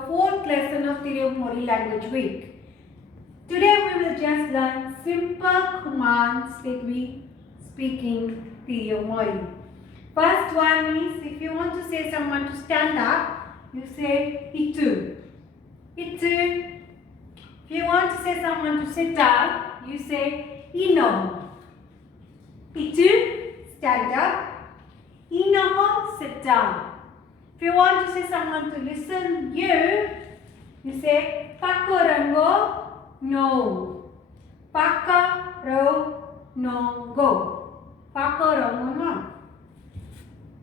our fourth lesson of Māori language week. Today we will just learn simple commands that we speak in Māori. First one is, if you want to say someone to stand up, you say itu. Itu. If you want to say someone to sit down, you say ino. Itu, stand up. Ino, sit down. If you want to say someone to listen, you say pakarango no. Pakaro no go. Pakarango no.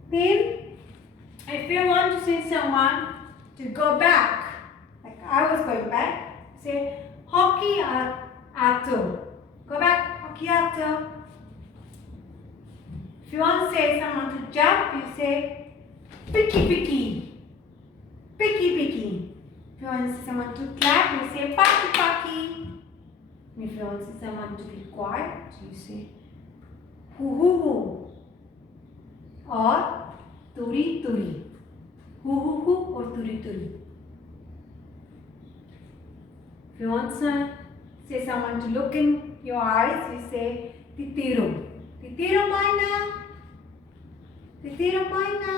Then, if you want to say someone to go back, like I was going back, say hockey ato. Go back, hockey ato. If you want to say someone to jump, you say picky picky. Picky picky. If you want to say someone to clap, you say paki paki. And if you want to say someone to be quiet, you say hu hu hu. Or turi turi. Hu hu hu or turi turi. If you want to say someone to look in your eyes, you say titiru. Titiru maina. Titiru maina.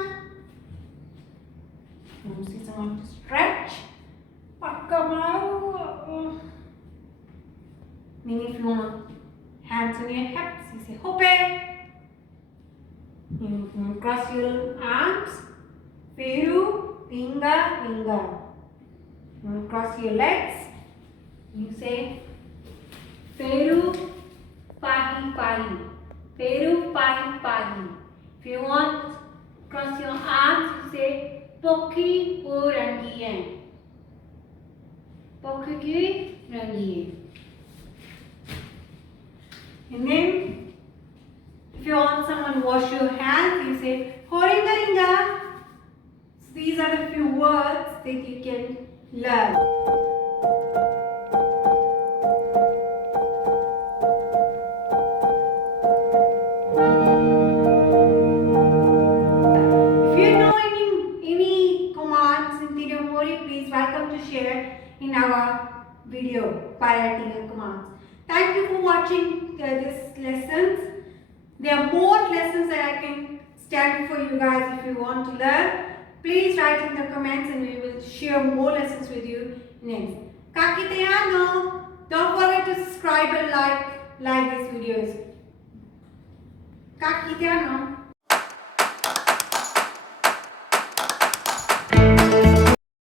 If you want to say someone to stretch, pakamau. Meaning if you want hands on your hips, you say hope. If you want to cross your arms, peru, pinga, pinga. If you want to cross your legs, you say peru, pahi, pahi. Peru, pahi, pahi. If you want to cross your arms, you say poki o rangiye. Poki ki rangiye. And then, if you want someone to wash your hands, you say horinga ringa. So these are the few words that you can learn. If you know any commands in Māori, please welcome to share in our video by writing commands. Thank you for watching this lessons. There are more lessons that I can stand for you guys if you want to learn. Please write in the comments and we will share more lessons with you next. Kaki te ano. Don't forget to subscribe and like these videos. Kaki te ano.